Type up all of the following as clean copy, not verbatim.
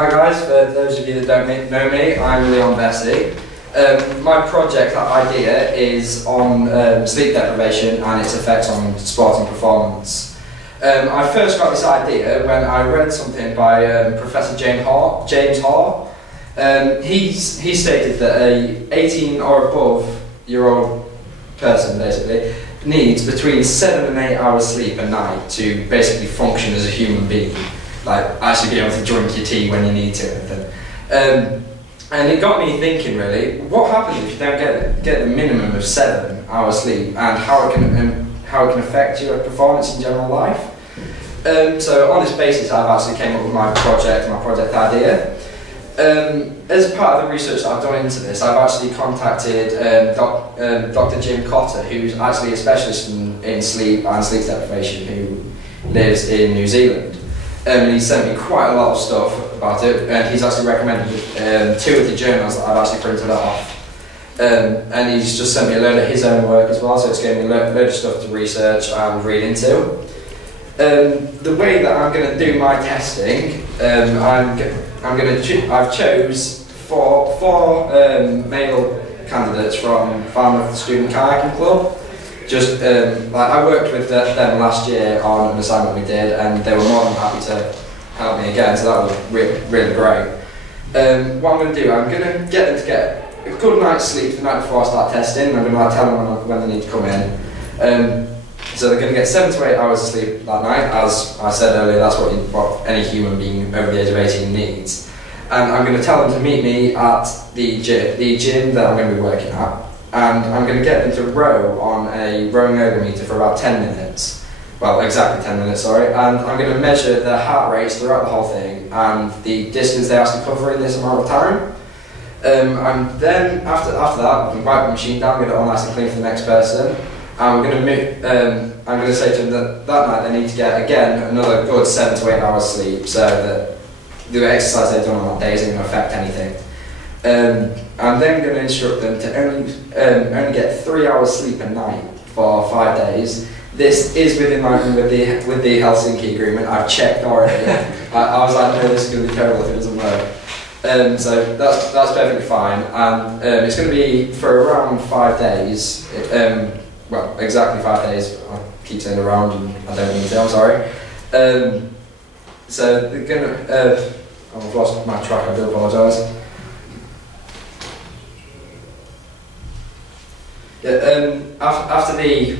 Hi guys, for those of you that don't know me, I'm Leon Vessey. My project idea is on sleep deprivation and its effects on sporting performance. I first got this idea when I read something by Professor James Hall. He stated that a 18 or above year old person basically needs between 7 and 8 hours sleep a night to basically function as a human being, like actually be able to drink your tea when you need to. And it got me thinking really, what happens if you don't get the minimum of 7 hours sleep, and how it can affect your performance in general life. So on this basis I've actually came up with my project idea. As part of the research that I've done into this, I've actually contacted Dr. Jim Cotter, who's actually a specialist in sleep and sleep deprivation, who lives in New Zealand. And he sent me quite a lot of stuff about it, and he's actually recommended 2 of the journals that I've actually printed off. And he's just sent me a load of his own work as well, so it's given me a load of stuff to research and read into. The way that I'm going to do my testing, I've chose four male candidates from Falmouth Student Kayaking Club. Just like I worked with them last year on an assignment we did, and they were more than happy to help me again, so that was really great. What I'm going to do, I'm going to get them to get a good night's sleep the night before I start testing. I'm going to tell them when they need to come in. So they're going to get 7 to 8 hours of sleep that night. As I said earlier, that's what any human being over the age of 18 needs. And I'm going to tell them to meet me at the gym that I'm going to be working at. And I'm going to get them to row on a rowing ergometer for about 10 minutes. Well, exactly 10 minutes, sorry. And I'm going to measure their heart rates throughout the whole thing and the distance they actually cover in this amount of time. And then after that, I can wipe the machine down, get it all nice and clean for the next person. And I'm going to say to them that night they need to get, again, another good 7 to 8 hours sleep, so that the exercise they've done on that day isn't going to affect anything. I'm then going to instruct them to only get 3 hours sleep a night for 5 days. This is within line with the Helsinki agreement. I've checked already. I was like, no, this is going to be terrible if it doesn't work. So that's perfectly fine, and it's going to be for around 5 days. Well, exactly 5 days. I keep saying around, and I don't mean to. I'm sorry. So they're going to. I've lost my track. I do apologise. After the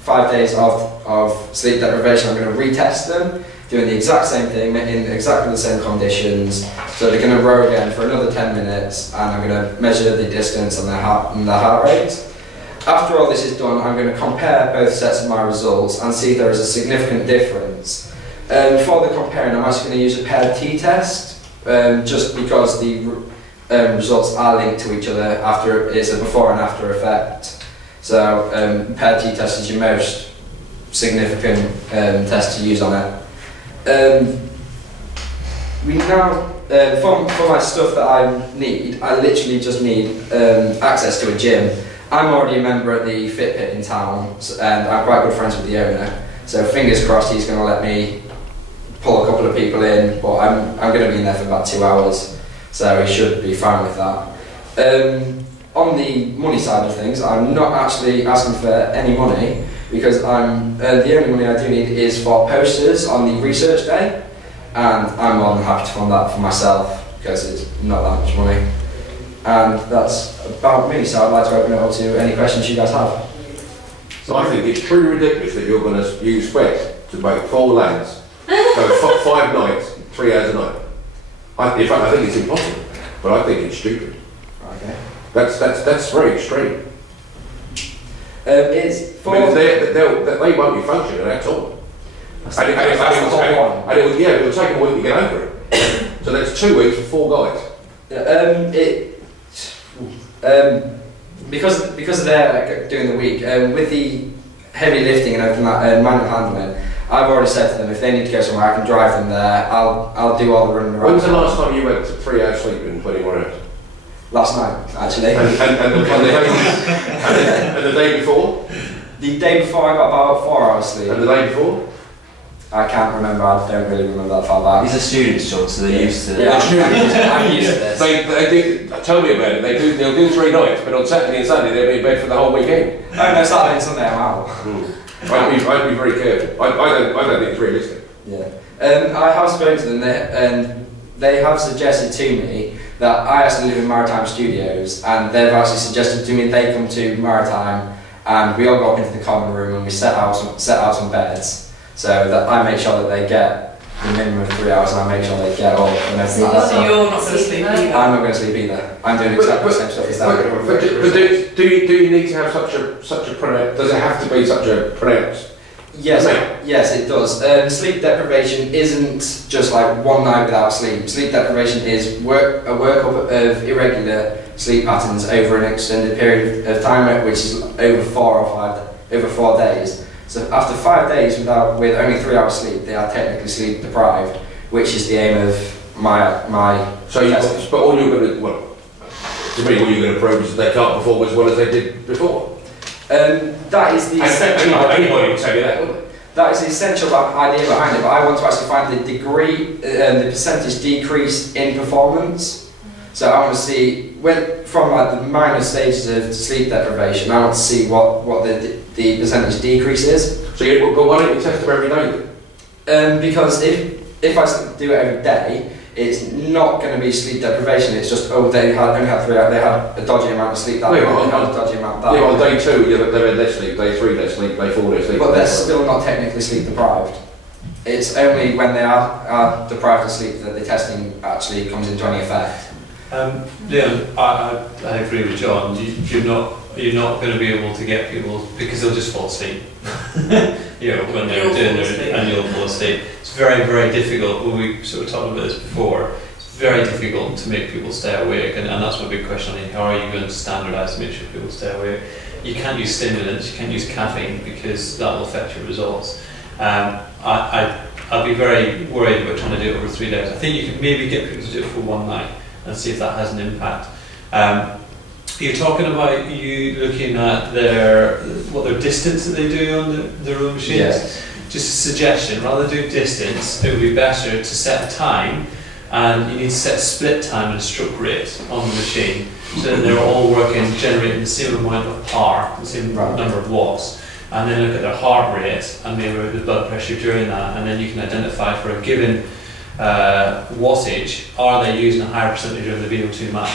5 days of sleep deprivation, I'm going to retest them, doing the exact same thing in exactly the same conditions. So they're going to row again for another 10 minutes, and I'm going to measure the distance and their heart rate. After all this is done, I'm going to compare both sets of my results and see if there is a significant difference. For the comparing, I'm actually going to use a paired t-test, just because the results are linked to each other. It's a before and after effect. So paired t-test is your most significant test to use on it. For my stuff that I need, I literally just need access to a gym. I'm already a member at the Fit Pit in town, and I'm quite good friends with the owner. So fingers crossed he's going to let me pull a couple of people in, but I'm going to be in there for about 2 hours, so he should be fine with that. On the money side of things, I'm not actually asking for any money, because the only money I do need is for posters on the research day, and I'm more than happy to fund that for myself, because it's not that much money. And that's about me, so I'd like to open it up to any questions you guys have. So I think it's pretty ridiculous that you're going to use specs to make 4 lads go 5 nights, 3 hours a night. In fact, I think it's impossible, but I think it's stupid. Okay. That's very extreme. It's for they won't be functioning at all. And it will take a week to get over it. So that's 2 weeks for 4 guys. Because they're doing the week, with the heavy lifting and everything, manual handling, I've already said to them if they need to go somewhere, I can drive them there. I'll do all the running around. When was the last time you went to 3 hours sleep in 21 hours? Last night, actually. And the day before? The day before I got about 4 hours sleep. And the day before? I can't remember. I don't really remember that far back. These are students, John, so they're used to. Yeah, I'm used to this. Tell me about it. They'll do 3 nights, but on Saturday and Sunday they'll be in bed for the whole weekend. Oh no, Saturday and Sunday I'm out. I'd be very careful. I don't think it's realistic. Yeah. I have spoken to them, and they have suggested to me that I actually live in Maritime Studios, and they've actually suggested to me they come to Maritime, and we all go up into the common room and we set out some beds, so that I make sure that they get the minimum of 3 hours, and I make sure they get all and everything like that. So you're not going to sleep either? I'm not going to sleep either. I'm doing exactly the same stuff as that. But do you need to have such a pronounced? Does it have to be such a pronounced? Yes, yes, it does. Sleep deprivation isn't just like one night without sleep. Sleep deprivation is a workup of irregular sleep patterns over an extended period of time, which is over 4 days. So after 5 days with only 3 hours sleep, they are technically sleep deprived, which is the aim of my. So, but all you're going to, well, to me, all you're going to prove is that they can't perform as well as they did before. That is the essential. Anybody would tell you that, wouldn't it? That is the essential idea behind it, but I want to actually find the degree, the percentage decrease in performance. So I want to see, from like the minor stages of sleep deprivation, I want to see what the percentage decrease is. So, but why don't you test them every day then? Because if I do it every day, it's not going to be sleep deprivation. It's just only had 3 hours. They had a dodgy amount of sleep that day. They had a dodgy amount that. Yeah, on day 2 they had less sleep. Day 3 less sleep. Day 4 less sleep. But they're still not technically sleep deprived. It's only when they are deprived of sleep that the testing actually comes into any effect. Leon, I agree with John. You're not going to be able to get people because they'll just fall asleep. You know, when they're doing their annual fall asleep. It's very, very difficult. When we sort of talked about this before, it's very difficult to make people stay awake, and that's my big question. I mean, how are you going to standardise to make sure people stay awake? You can't use stimulants, you can't use caffeine because that will affect your results. I'd be very worried about trying to do it over 3 days. I think you could maybe get people to do it for 1 night and see if that has an impact. You're talking about you looking at their distance that they do on their own machines. Yes. Just a suggestion, rather than do distance, it would be better to set a time, and you need to set a split time and a stroke rate on the machine, so that they're all working, generating the same amount of power, the same number of watts, and then look at their heart rate and maybe the blood pressure during that, and then you can identify for a given wattage, are they using a higher percentage of the VO2 max,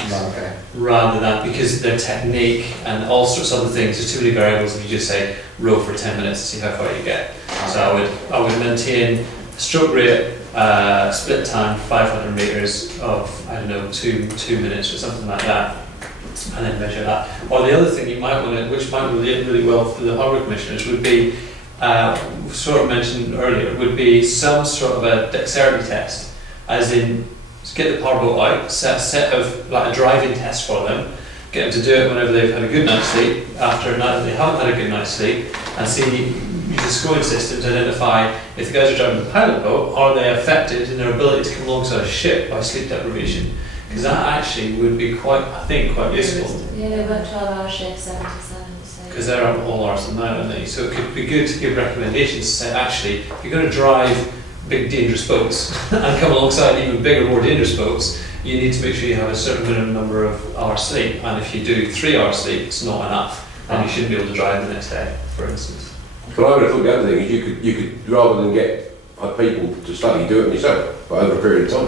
rather than, because their technique and all sorts of other things, there's too many variables if you just say row for 10 minutes to see how far you get. So I would maintain stroke rate, split time 500 metres of, I don't know, 2 minutes or something like that, and then measure that. Or the other thing you might want to, which might relate really well for the hardware commissioners, would be sort of mentioned earlier, would be some sort of a dexterity test, as in get the powerboat out, set a set of, like a driving test for them, get them to do it whenever they've had a good night's sleep, after a night that they haven't had a good night's sleep, and see, use a scoring system to identify if the guys are driving the pilot boat, are they affected in their ability to come alongside a ship by sleep deprivation? Because that actually would be quite, I think, quite useful. Yeah, they work 12-hour shifts, 7 to 7. Because they're on all hours of the night, aren't they? So it could be good to give recommendations to say, actually, if you're going to drive big dangerous boats and come alongside even bigger, more dangerous boats, you need to make sure you have a certain minimum number of hours sleep, and if you do 3 hours sleep, it's not enough, and you shouldn't be able to drive the next day, for instance. But I would have thought the other thing is you could rather than get people to study, do it yourself, but over a period of time.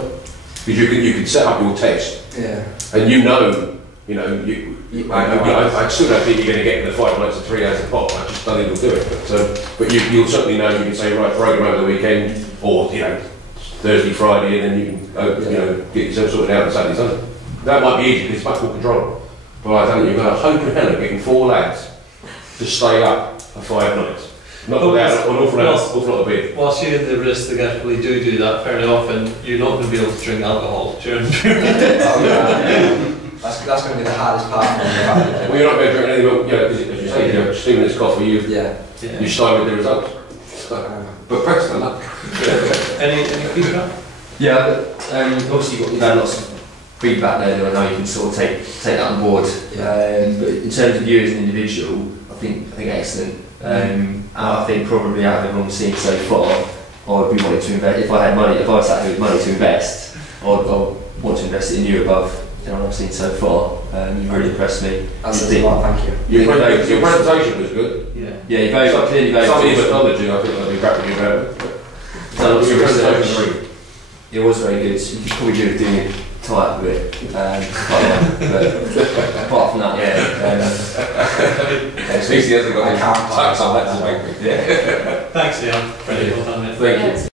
Because you could set up your test, and I still don't think you're going to get the 5 nights of 3 hours of pop. I just don't think you'll do it. But you'll certainly know. You can say, right, program over the weekend, or Thursday, Friday, and then you can get yourself sorted out on Saturday, Sunday. That might be easy because it's much more controllable. But I don't think you're going to hope in hell of getting 4 lads to stay up for 5 nights. Not without an awful lot of beer. Whilst you're in the risk, the guys probably do that fairly often, you're not going to be able to drink alcohol during the period. That's going to be the hardest part. Well, you're not going to drink anything, but as you say, steaming this coffee, you start with the results. But practice on that. Any feedback? Yeah, obviously you've had lots of feedback there, and I know you can sort of take that on board. But in terms of you as an individual, I think excellent. And I think probably out of everyone we've seen so far, I'd be wanting to invest. If I had money, if I was sat here with money to invest, I'd want to invest it in you above anyone I've seen so far. You really impressed me. That says a lot, thank you. Your presentation was good. Yeah, you're very clearly very Some of good. the technology, I think I'd be back with you about it. Done lots of Your research. presentation was It was very good. You could probably do with doing it tight a bit. But apart from that, At least he hasn't got any tax on that to make me. yeah. Thanks, Leon. Brilliant. Well done, mate. Thank Yeah, you. it's